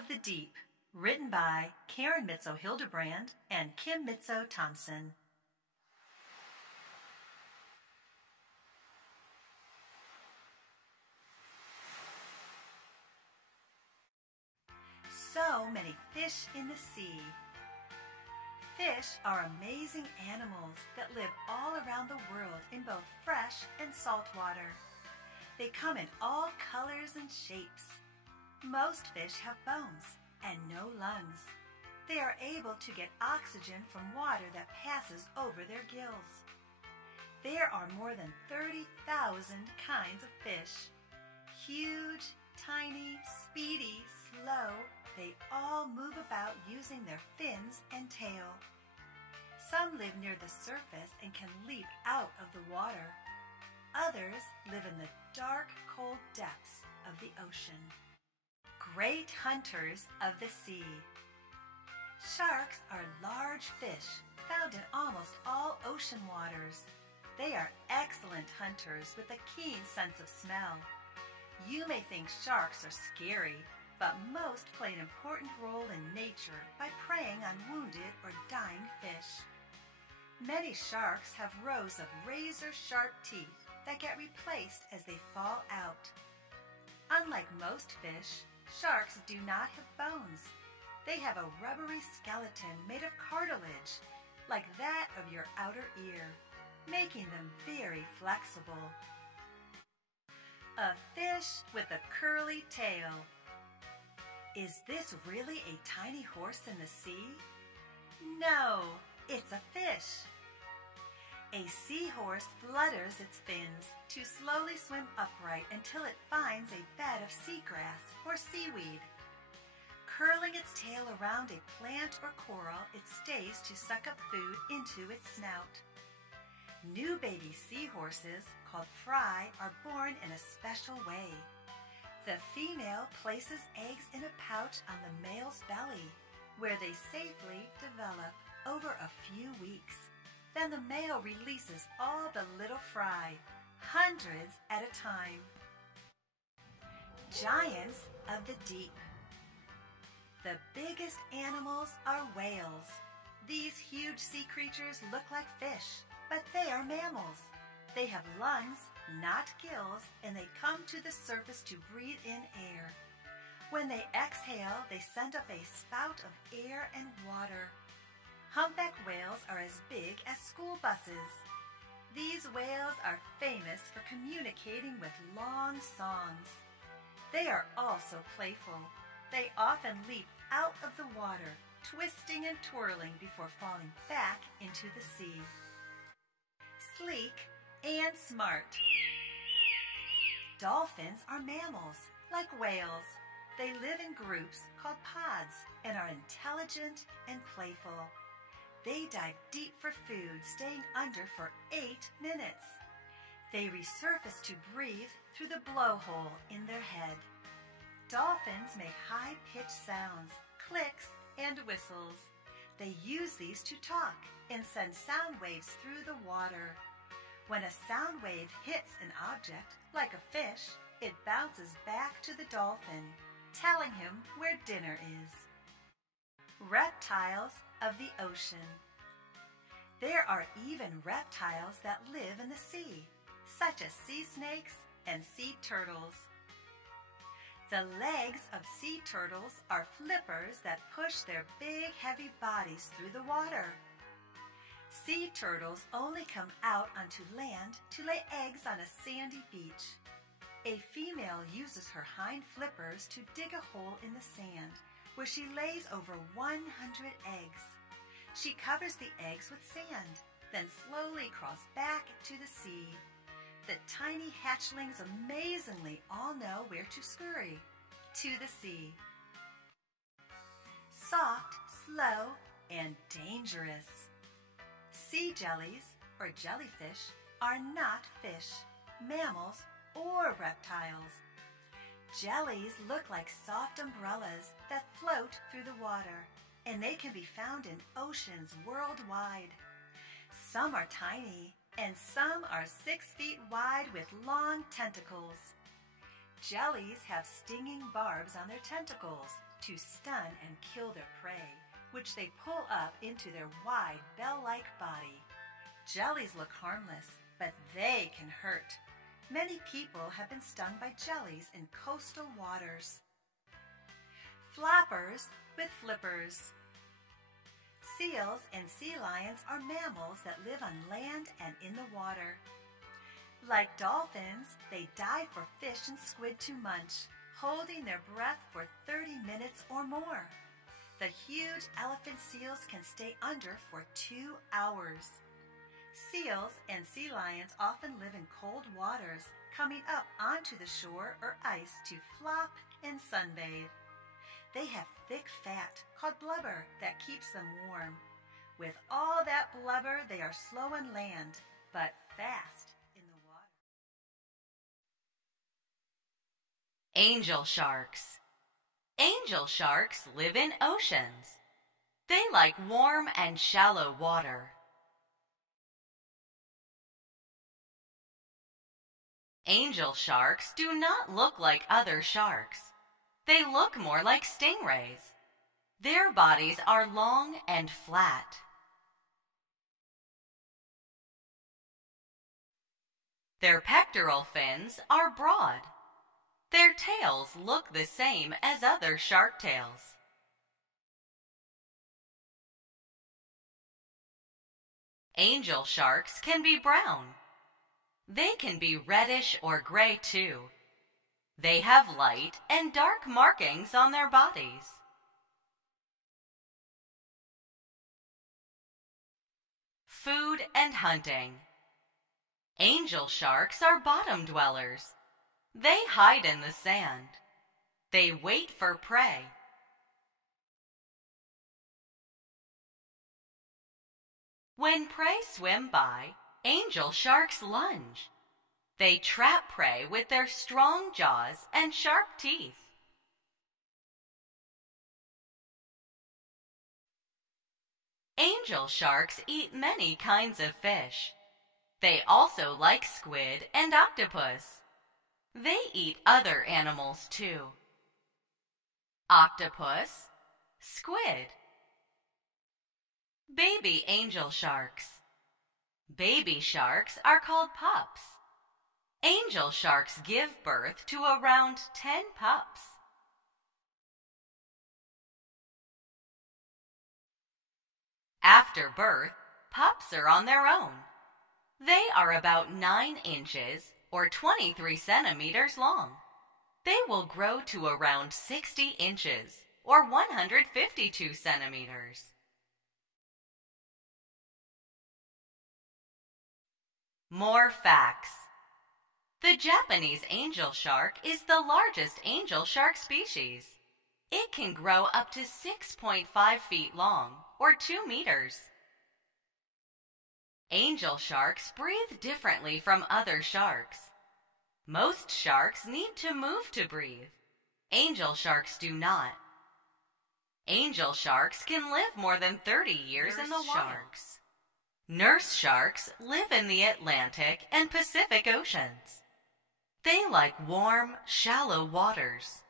of the Deep, written by Karen Mitzo-Hildebrand and Kim Mitzo-Thompson. So many fish in the sea. Fish are amazing animals that live all around the world in both fresh and salt water. They come in all colors and shapes. Most fish have bones and no lungs. They are able to get oxygen from water that passes over their gills. There are more than 30,000 kinds of fish. Huge, tiny, speedy, slow, they all move about using their fins and tail. Some live near the surface and can leap out of the water. Others live in the dark, cold depths of the ocean. Great hunters of the sea. Sharks are large fish found in almost all ocean waters. They are excellent hunters with a keen sense of smell. You may think sharks are scary, but most play an important role in nature by preying on wounded or dying fish. Many sharks have rows of razor-sharp teeth that get replaced as they fall out. Unlike most fish, sharks do not have bones. They have a rubbery skeleton made of cartilage, like that of your outer ear, making them very flexible. A fish with a curly tail. Is this really a tiny horse in the sea? No, it's a fish. A seahorse flutters its fins to slowly swim upright until it finds a bed of seagrass or seaweed. Curling its tail around a plant or coral, it stays to suck up food into its snout. New baby seahorses, called fry, are born in a special way. The female places eggs in a pouch on the male's belly, where they safely develop over a few weeks. Then the male releases all the little fry, hundreds at a time. Giants of the deep. The biggest animals are whales. These huge sea creatures look like fish, but they are mammals. They have lungs, not gills, and they come to the surface to breathe in air. When they exhale, they send up a spout of air and water. Humpback whales are as big as school buses. These whales are famous for communicating with long songs. They are also playful. They often leap out of the water, twisting and twirling before falling back into the sea. Sleek and smart. Dolphins are mammals, like whales. They live in groups called pods and are intelligent and playful. They dive deep for food, staying under for 8 minutes. They resurface to breathe through the blowhole in their head. Dolphins make high-pitched sounds, clicks, and whistles. They use these to talk and send sound waves through the water. When a sound wave hits an object, like a fish, it bounces back to the dolphin, telling him where dinner is. Reptiles of the ocean. There are even reptiles that live in the sea, such as sea snakes and sea turtles. The legs of sea turtles are flippers that push their big, heavy bodies through the water. Sea turtles only come out onto land to lay eggs on a sandy beach. A female uses her hind flippers to dig a hole in the sand, where she lays over 100 eggs. She covers the eggs with sand, then slowly crawls back to the sea. The tiny hatchlings amazingly all know where to scurry, to the sea. Soft, slow, and dangerous. Sea jellies, or jellyfish, are not fish, mammals, or reptiles. Jellies look like soft umbrellas that float through the water, and they can be found in oceans worldwide. Some are tiny, and some are 6 feet wide with long tentacles. Jellies have stinging barbs on their tentacles to stun and kill their prey, which they pull up into their wide bell-like body. Jellies look harmless, but they can hurt. Many people have been stung by jellies in coastal waters. Flappers with flippers. Seals and sea lions are mammals that live on land and in the water. Like dolphins, they dive for fish and squid to munch, holding their breath for 30 minutes or more. The huge elephant seals can stay under for 2 hours. Seals and sea lions often live in cold waters, coming up onto the shore or ice to flop and sunbathe. They have thick fat, called blubber, that keeps them warm. With all that blubber, they are slow on land, but fast in the water. Angel sharks. Angel sharks live in oceans. They like warm and shallow water. Angel sharks do not look like other sharks. They look more like stingrays. Their bodies are long and flat. Their pectoral fins are broad. Their tails look the same as other shark tails. Angel sharks can be brown. They can be reddish or gray too. They have light and dark markings on their bodies. Food and hunting. Angel sharks are bottom dwellers. They hide in the sand. They wait for prey. When prey swim by, angel sharks lunge. They trap prey with their strong jaws and sharp teeth. Angel sharks eat many kinds of fish. They also like squid and octopus. They eat other animals too. Octopus, squid. Baby angel sharks. Baby sharks are called pups. Angel sharks give birth to around 10 pups. After birth, pups are on their own. They are about 9 inches or 23 centimeters long. They will grow to around 60 inches or 152 centimeters. More facts. The Japanese angel shark is the largest angel shark species. It can grow up to 6.5 feet long, or 2 meters. Angel sharks breathe differently from other sharks. Most sharks need to move to breathe. Angel sharks do not. Angel sharks can live more than 30 years in the water. Nurse sharks live in the Atlantic and Pacific Oceans. They like warm, shallow waters.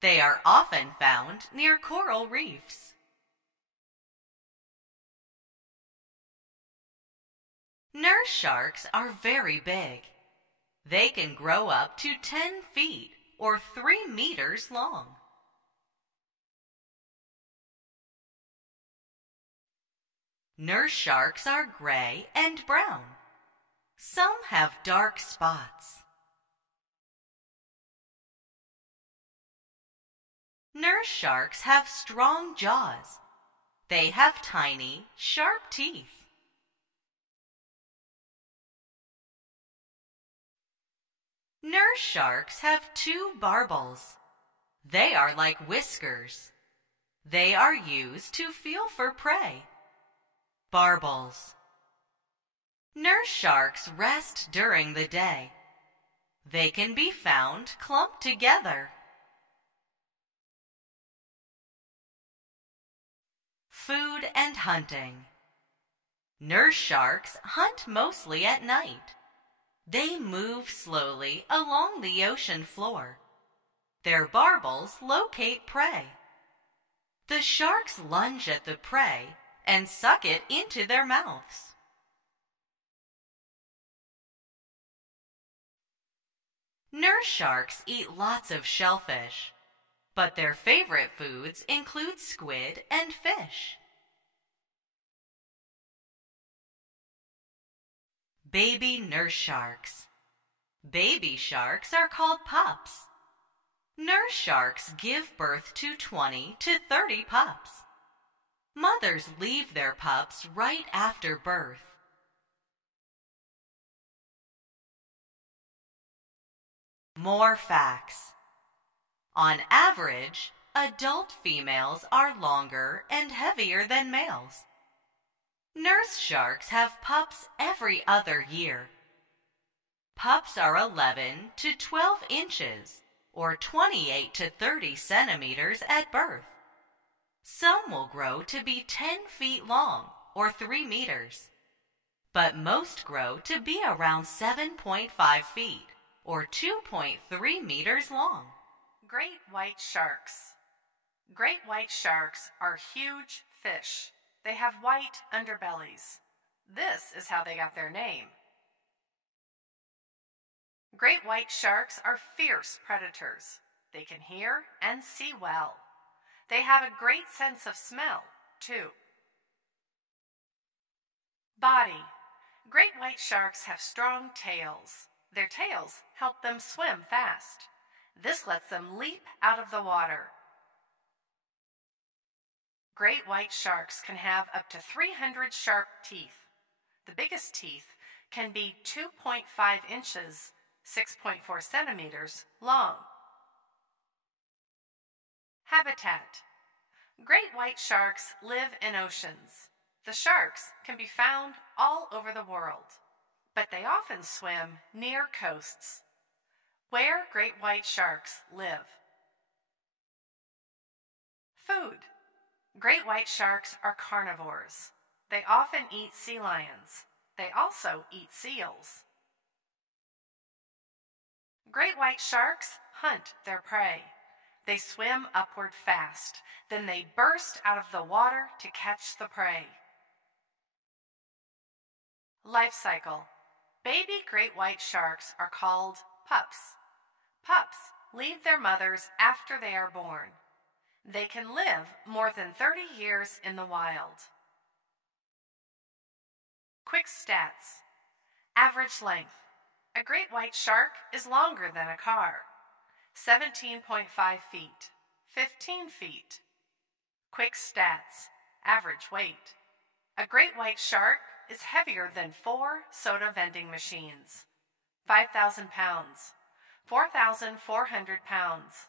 They are often found near coral reefs. Nurse sharks are very big. They can grow up to 10 feet or 3 meters long. Nurse sharks are gray and brown. Some have dark spots. Nurse sharks have strong jaws. They have tiny, sharp teeth. Nurse sharks have 2 barbels. They are like whiskers. They are used to feel for prey. Barbels. Nurse sharks rest during the day. They can be found clumped together. Food and hunting. Nurse sharks hunt mostly at night. They move slowly along the ocean floor. Their barbels locate prey. The sharks lunge at the prey and suck it into their mouths. Nurse sharks eat lots of shellfish, but their favorite foods include squid and fish. Baby nurse sharks. Baby sharks are called pups. Nurse sharks give birth to 20 to 30 pups. Mothers leave their pups right after birth. More facts. On average, adult females are longer and heavier than males. Nurse sharks have pups every other year. Pups are 11 to 12 inches, or 28 to 30 centimeters at birth. Some will grow to be 10 feet long, or 3 meters. But most grow to be around 7.5 feet, or 2.3 meters long. Great white sharks. Great white sharks are huge fish. They have white underbellies. This is how they got their name. Great white sharks are fierce predators. They can hear and see well. They have a great sense of smell, too. Body. Great white sharks have strong tails. Their tails help them swim fast. This lets them leap out of the water. Great white sharks can have up to 300 sharp teeth. The biggest teeth can be 2.5 inches, 6.4 centimeters long. Habitat. Great white sharks live in oceans. The sharks can be found all over the world, but they often swim near coasts. Where great white sharks live. Food. Great white sharks are carnivores. They often eat sea lions. They also eat seals. Great white sharks hunt their prey. They swim upward fast. Then they burst out of the water to catch the prey. Life cycle. Baby great white sharks are called pups. Pups leave their mothers after they are born. They can live more than 30 years in the wild. Quick stats. Average length. A great white shark is longer than a car. 17.5 feet. 15 feet. Quick stats. Average weight. A great white shark is heavier than 4 soda vending machines. 5,000 pounds. 4,400 pounds.